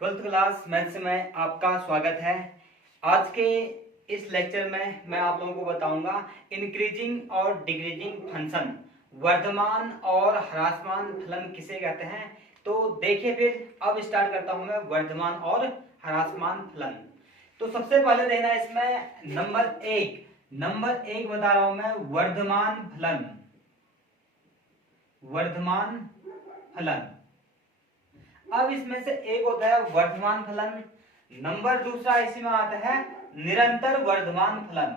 Twelfth class maths में आपका स्वागत है। आज के इस लेक्चर में मैं आप लोगों को बताऊंगा इंक्रीजिंग और डिक्रीजिंग फंक्शन, वर्धमान और ह्रासमान फलन किसे कहते हैं। तो देखिए फिर अब स्टार्ट करता हूं मैं वर्धमान और ह्रासमान फलन। तो सबसे पहले देखना इसमें नंबर एक बता रहा हूं मैं वर्धमान फलन। अब इसमें से एक होता है वर्धमान फलन, नंबर दूसरा इसमें आता है निरंतर वर्धमान फलन।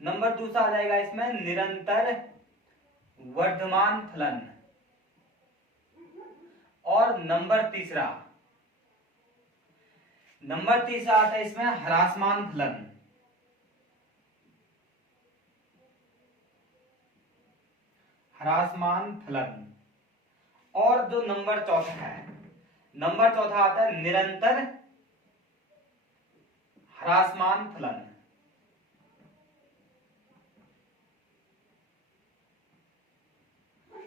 नंबर दूसरा आ जाएगा इसमें निरंतर वर्धमान फलन। और नंबर तीसरा आता है इसमें ह्रासमान फलन। और जो नंबर चौथा आता है निरंतर ह्रासमान फलन।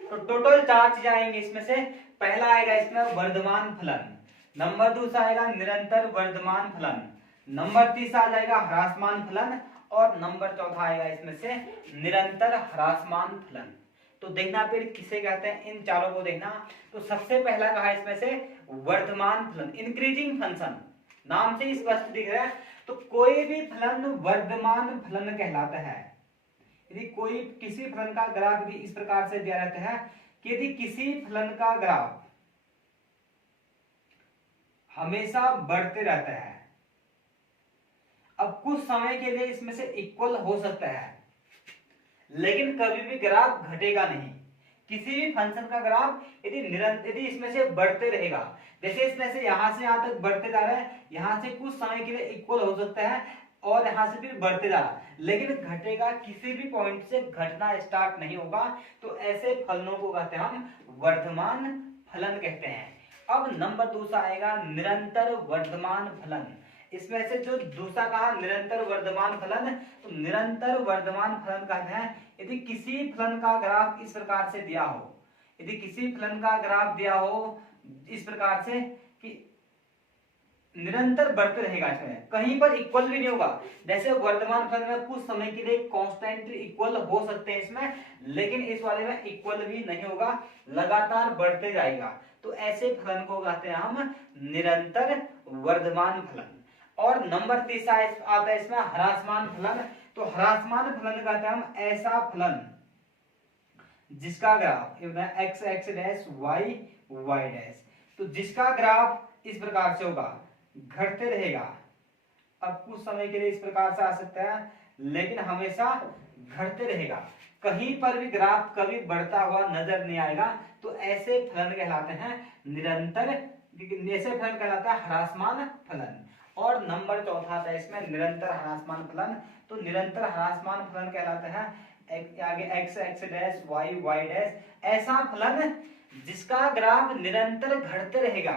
तो टोटल 4 चीजें आएंगी इसमें से। पहला आएगा इसमें वर्धमान फलन, नंबर दूसरा आएगा निरंतर वर्धमान फलन, नंबर तीसरा आ जाएगा ह्रासमान फलन और नंबर चौथा आएगा इसमें से निरंतर ह्रासमान फलन। तो देखना फिर किसे कहते हैं, इन चारों को देखना। तो सबसे पहला कहा इसमें से वर्धमान फलन, इंक्रीजिंग फंक्शन, नाम से स्पष्ट दिख रहा है। तो कोई भी फलन वर्धमान फलन कहलाता है। यदि कोई किसी फलन का ग्राफ यदि इस प्रकार से दिया रहता है कि यदि किसी फलन का ग्राफ हमेशा बढ़ते रहता है, अब कुछ समय के लिए इसमें से इक्वल हो सकता है लेकिन कभी भी ग्राफ घटेगा नहीं। किसी भी फंक्शन का ग्राफ यदि इसमें से बढ़ते रहेगा, जैसे इसमें से यहां से यहां तक बढ़ते जा रहा है, यहां से कुछ समय के लिए इक्वल हो सकता है और यहां से फिर बढ़ते जा रहा, लेकिन घटेगा, किसी भी पॉइंट से घटना स्टार्ट नहीं होगा। तो ऐसे फलनों को कहते हैं हम वर्धमान फलन कहते हैं। अब नंबर दूसरा आएगा निरंतर वर्धमान फलन। इसमें से जो दूसरा कहा निरंतर वर्धमान फलन, तो निरंतर वर्धमान फलन कहते हैं यदि किसी फलन का ग्राफ इस प्रकार से दिया हो, यदि किसी फलन का ग्राफ दिया हो इस प्रकार से कि निरंतर बढ़ते रहेगा, इसमें कहीं पर इक्वल भी नहीं होगा। जैसे वर्धमान फलन में कुछ समय के लिए कांस्टेंट इक्वल हो सकते हैं इसमें, लेकिन इस वाले में इक्वल भी नहीं होगा, लगातार बढ़ते जाएगा। तो ऐसे फलन को कहते हैं हम निरंतर वर्धमान फलन। और नंबर तीसरा आता है इसमें ह्रासमान फलन। तो ह्रासमान फलन कहते हैं हम ऐसा फलन जिसका graph x x dash y y dash, तो जिसका ग्राफ इस प्रकार से होगा, घटते रहेगा। अब कुछ समय के लिए इस प्रकार से आ सकता है लेकिन हमेशा घटते रहेगा, कहीं पर भी ग्राफ कभी बढ़ता हुआ नजर नहीं आएगा। तो ऐसे फलन कहलाते हैं निरंतर, ऐसे फलन कहलाता है ह्रासमान फलन। और नंबर चौथा आता है इसमें निरंतर ह्रासमान फलन। तो निरंतर ह्रासमान फलन कहलाता है आगे x x dash y y dash, ऐसा फलन जिसका ग्राफ निरंतर घटते रहेगा,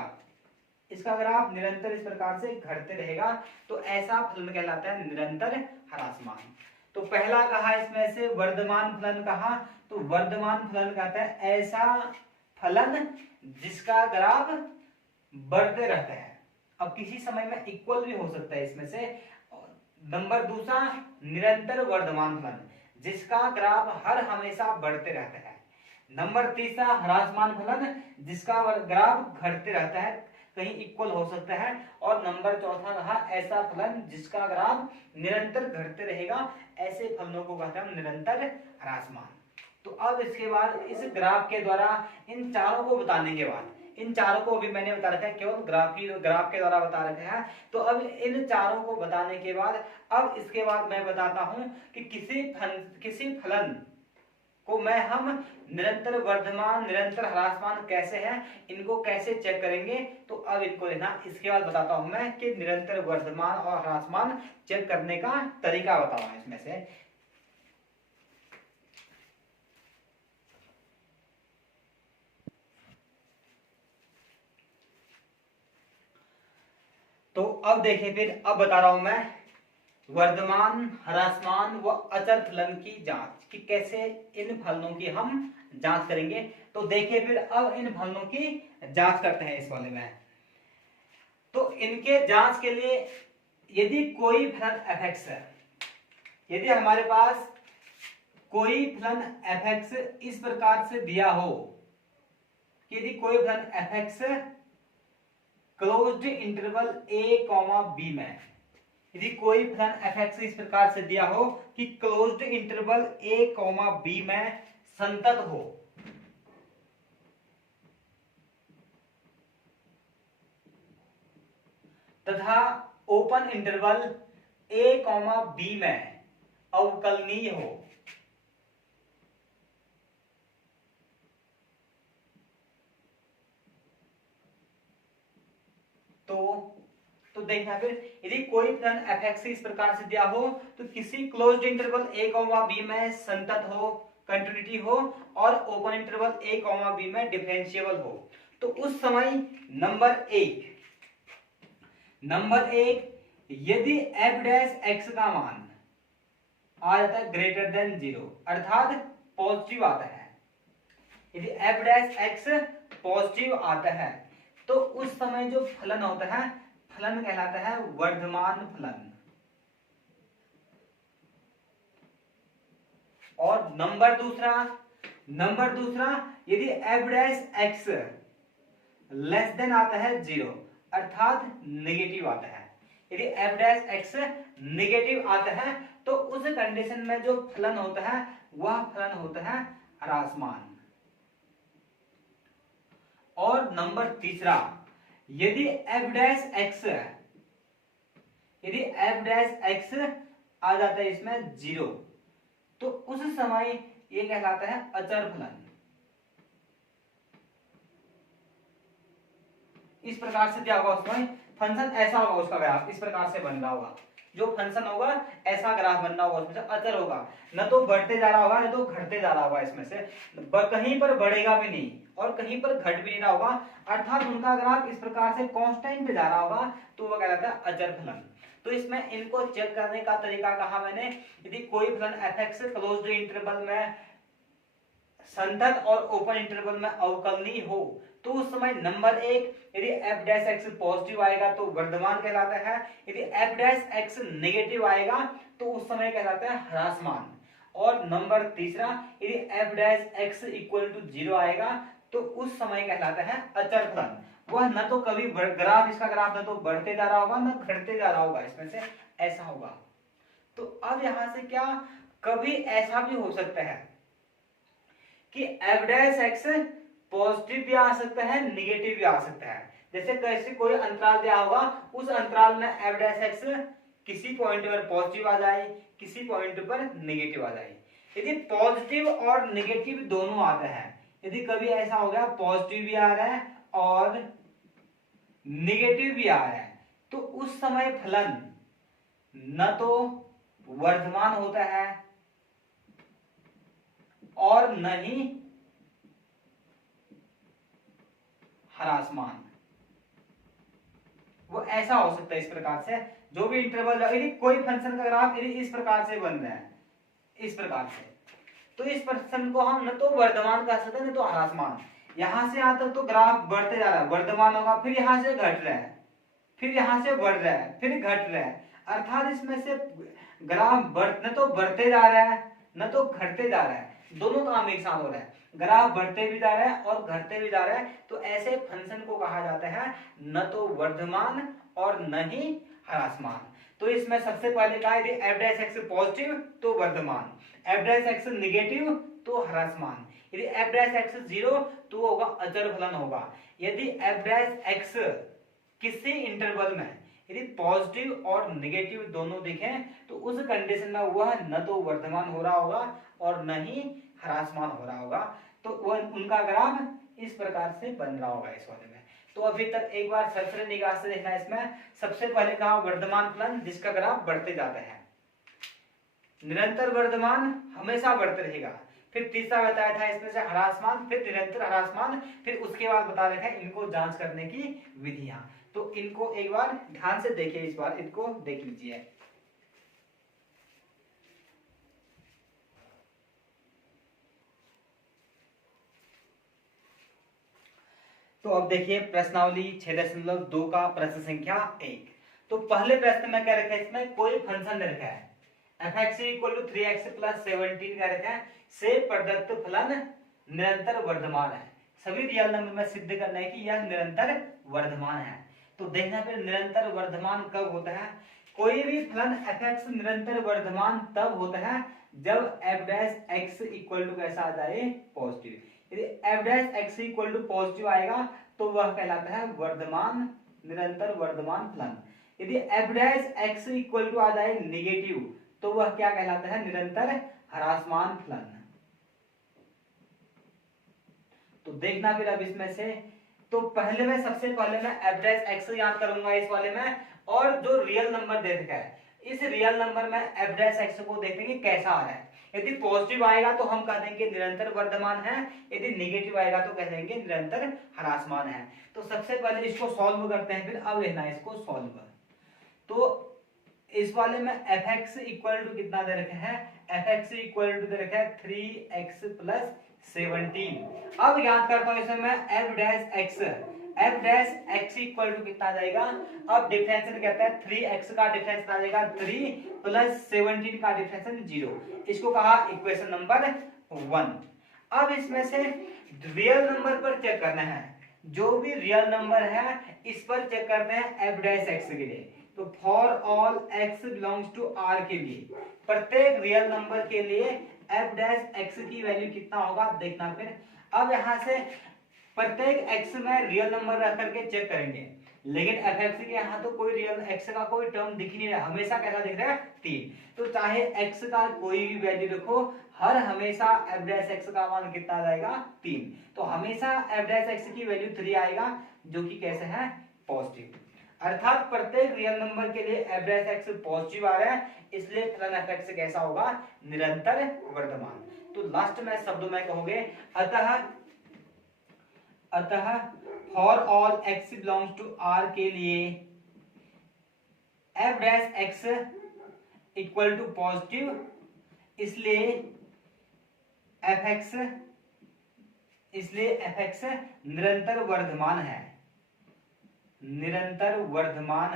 इसका ग्राफ निरंतर इस प्रकार से घटते रहेगा। तो ऐसा फलन कहलाता है निरंतर ह्रासमान। तो पहला कहा इसमें से वर्धमान फलन कहा, तो वर्धमान फलन कहता है ऐसा फलन जिसका ग्राफ बढ़ते रहता है, अब किसी समय में इक्वल भी हो सकता है इसमें से। नंबर दूसरा निरंतर वर्धमान फलन जिसका ग्राफ हर हमेशा बढ़ते रहता है। नंबर तीसरा ह्रासमान फलन जिसका ग्राफ घटते रहता है, कहीं इक्वल हो सकता है। और नंबर चौथा रहा ऐसा फलन जिसका ग्राफ निरंतर घटते रहेगा, ऐसे फलनों को कहते हैं हम निरंतर ह्रासमान। तो अब इसके बाद इस ग्राफ के द्वारा इन चारों को बताने के बाद, इन चारों को अभी मैंने बता रखा है केवल ग्राफ के द्वारा बता रखा है। तो अब इन चारों को बताने के बाद अब इसके बाद मैं बताता हूं कि किसी फलन को मैं हम निरंतर वर्धमान निरंतर ह्रासमान कैसे है, इनको कैसे चेक करेंगे। तो अब इनको लेना, इसके बाद बताता हूं मैं कि निरंतर वर्धमान और ह्रासमान चेक करने का तरीका बताऊंगा इसमें से। तो अब देखिए फिर अब बता रहा हूं मैं वर्धमान ह्रासमान व अचर फलन की जांच, कि कैसे इन फलनों की हम जांच करेंगे। तो देखिए फिर अब इन फलनों की जांच करते हैं इस वाले में। तो इनके जांच के लिए यदि कोई फलन fx है, यदि हमारे पास कोई फलन fx इस प्रकार से दिया हो, यदि कोई फलन fx closed interval a, b में, यदि कोई फलन fx इस प्रकार से दिया हो कि क्लोज्ड इंटरवल a, b में संतत हो, तथा ओपन इंटरवल a, b में अवकलनीय हो, तो देखना फिर, यदि कोई फलन fx इस प्रकार से दिया हो तो किसी क्लोज्ड इंटरवल a, b में संतत हो, कंटिन्यूटी हो और ओपन इंटरवल a, b में डिफरेंशिएबल हो, तो उस समय नंबर एक यदि f डैश x का मान आ जाता है ग्रेटर देन 0 अर्थात पॉजिटिव आता है, यदि f डैश x पॉजिटिव आता है तो उस समय जो फलन होता है, फलन कहलाता है वर्धमान फलन। और नंबर दूसरा यदि f dash x less than आता है 0 अर्थात नेगेटिव आता है, यदि f डैश x नेगेटिव आता है तो उस कंडीशन में जो फलन होता है वह फलन होता है ह्रासमान। और नंबर तीसरा यदि f डैश x आ जाता है इसमें 0 तो उस समय ये कहलाता है अचर फलन। इस प्रकार से क्या होगा, उसमें फंक्शन ऐसा होगा, उसका ग्राफ इस प्रकार से बन रहा होगा, जो फंक्शन होगा ऐसा ग्राफ बन रहा होगा, उसमें से अचर होगा, न तो बढ़ते जा रहा होगा न तो घटते जा रहा होगा, इसमें से कहीं पर बढ़ेगा भी नहीं और कहीं पर घट भी नहीं रहा होगा, अर्थात उनका ग्राफ इस प्रकार से कांस्टेंट जा रहा होगा, तो वह कहलाता है अचर फलन। तो इसमें इनको चेक करने का तरीका कहा मैंने, यदि कोई फलन fx क्लोज्ड इंटरवल में संतत और ओपन इंटरवल में अवकलनीय हो तो उस समय नंबर एक यदि f डैश x पॉजिटिव आएगा तो वर्धमान कहलाता है, यदि f डैश x नेगेटिव आएगा तो उस समय कहलाता है ह्रासमान। और नंबर तीसरा यदि f dash x equal to 0 आएगा तो उस समय कहलाता है अचर फलन, वह न तो कभी इसका ग्राफ न तो बढ़ते जा रहा होगा न घटते जा रहा होगा, इसमें से ऐसा होगा। तो अब यहां से क्या, कभी ऐसा भी हो सकता है कि f डैश x पॉजिटिव भी आ सकता है निगेटिव भी आ सकता है, जैसे कैसे कोई अंतराल दिया होगा, उस अंतराल में f डैश x किसी पॉइंट पर पॉजिटिव आ जाए किसी पॉइंट पर नेगेटिव आ जाए। यदि पॉजिटिव और नेगेटिव दोनों आता है, यदि कभी ऐसा हो गया पॉजिटिव भी आ रहा है और नेगेटिव भी आ रहा है तो उस समय फलन न तो वर्धमान होता है और न ही ह्रासमान। वो ऐसा हो सकता है इस प्रकार से, जो भी इंटरवल यदि कोई फंक्शन का ग्राफ यदि इस प्रकार से बन रहा है, इस प्रकार से, तो इस फंक्शन को हम न तो वर्धमान कह सकते हैं न तो ह्रासमान। यहां से यहां तक तो ग्राफ बढ़ते जा रहा है, वर्धमान होगा, फिर यहां से घट रहा है, फिर यहां से बढ़ रहा है, फिर घट रहा है, अर्थात इसमें से ग्राफ न तो बढ़ते जा रहा है न तो घटते जा रहा है, दोनों काम एक साथ हो रहा है, ग्राफ बढ़ते भी जा रहा है और घटते भी जा रहा है, तो ऐसे फंक्शन को कहा जाता है न तो वर्धमान और न ही ह्रासमान। तो इसमें सबसे पहले कहा यदि f डैश x पॉजिटिव तो वर्धमान, f डैश x नेगेटिव तो ह्रासमान, यदि f डैश x 0 तो होगा अचर फलन होगा। यदि f डैश x किसी इंटरवल में यदि पॉजिटिव और नेगेटिव दोनों दिखें तो उस कंडीशन में वह न तो वर्धमान हो रहा होगा और न ही ह्रासमान हो रहा होगा, तो वह उनका ग्राफ इस प्रकार से बन रहा होगा इस वाले में। तो अभी तक एक बार सरसरी निगाह से देखना, इसमें सबसे पहले कहा वर्धमान फलन जिसका ग्राफ बढ़ते जाता है, निरंतर वर्धमान हमेशा बढ़ते रहेगा, फिर तीसरा बताया था इसमें से ह्रासमान, फिर निरंतर ह्रासमान, फिर उसके बाद बता रहे थे इनको जांच करने की विधियां। तो इनको एक बार ध्यान से देखिए, इस बार इनको देख लीजिए। तो अब देखिए प्रश्नावली 6.2 का प्रश्न संख्या 1। तो पहले प्रश्न में क्या रखा है, इसमें कोई फंक्शन दे रखा है f(x = 3x + 17) का रखा है से प्रदत्त फलन निरंतर वर्धमान है। सभी रियल नंबर में सिद्ध करना है कि यह निरंतर वर्धमान है। तो देखना फिर निरंतर वर्धमान कब होता है। कोई भी फलन f(x) निरंतर वर्धमान तब होता है जब f' x कैसा आ जाए, पॉजिटिव। यदि f' x पॉजिटिव आएगा तो वह कहलाता है वर्धमान, निरंतर वर्धमान फलन। यदि f' x आ जाए नेगेटिव तो वह क्या कहलाता है, निरंतर ह्रासमान फलन। तो देखना फिर अब इसमें से, तो पहले में सबसे पहले मैं f' याद करूंगा इस वाले में, और जो रियल नंबर दे रखा है इस रियल नंबर में f' को देखेंगे कैसा आ रहा है। यदि पॉजिटिव आएगा तो हम कह देंगे निरंतर वर्धमान है, यदि नेगेटिव आएगा तो कह देंगे निरंतर ह्रासमान है। तो सबसे पहले इसको सॉल्व करते हैं, फिर अब लेना है इसको सॉल्व। तो इस वाले में f(x) कितना दे रखा है, f(x) दे रखा है 3x + 17। अब याद करता हूं इसमें मैं f'(x) कितना आ जाएगा। अब डिफरेंशियल कहता है 3x का डिफरेंस आ जाएगा 3 + 17 का डिफरेंस 0। इसको कहा इक्वेशन नंबर 1। अब इसमें से रियल नंबर पर चेक करना है, जो भी रियल नंबर है इस पर चेक करते हैं f'(x) के लिए। तो for all x belongs to r के लिए प्रत्येक रियल नंबर के लिए f'(x) की वैल्यू कितना होगा देखना। फिर अब यहां से प्रत्येक x में रियल नंबर रख करके चेक करेंगे, लेकिन f(x) के यहाँ तो कोई रियल x का कोई टर्म दिख नहीं रहा, हमेशा कैसा दिख रहा है 3। तो चाहे x का कोई भी वैल्यू रखो, हर हमेशा f'(x) का मान कितना आ जाएगा 3। तो हमेशा f'(x) की वैल्यू 3 आएगा, जो कि कैसे है, पॉजिटिव। अर्थात प्रत्येक रियल नंबर के लिए f'(x) पॉजिटिव आ रहा है, इसलिए फलन f(x) कैसा होगा, निरंतर वर्धमान। तो लास्ट में शब्दों में कहोगे अतः for all x belongs to r के लिए f'(x) = पॉजिटिव, इसलिए f(x) निरंतर वर्धमान है, निरंतर वर्धमान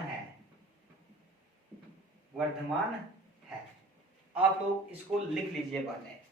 है। आप लोग इसको लिख लीजिए पहले।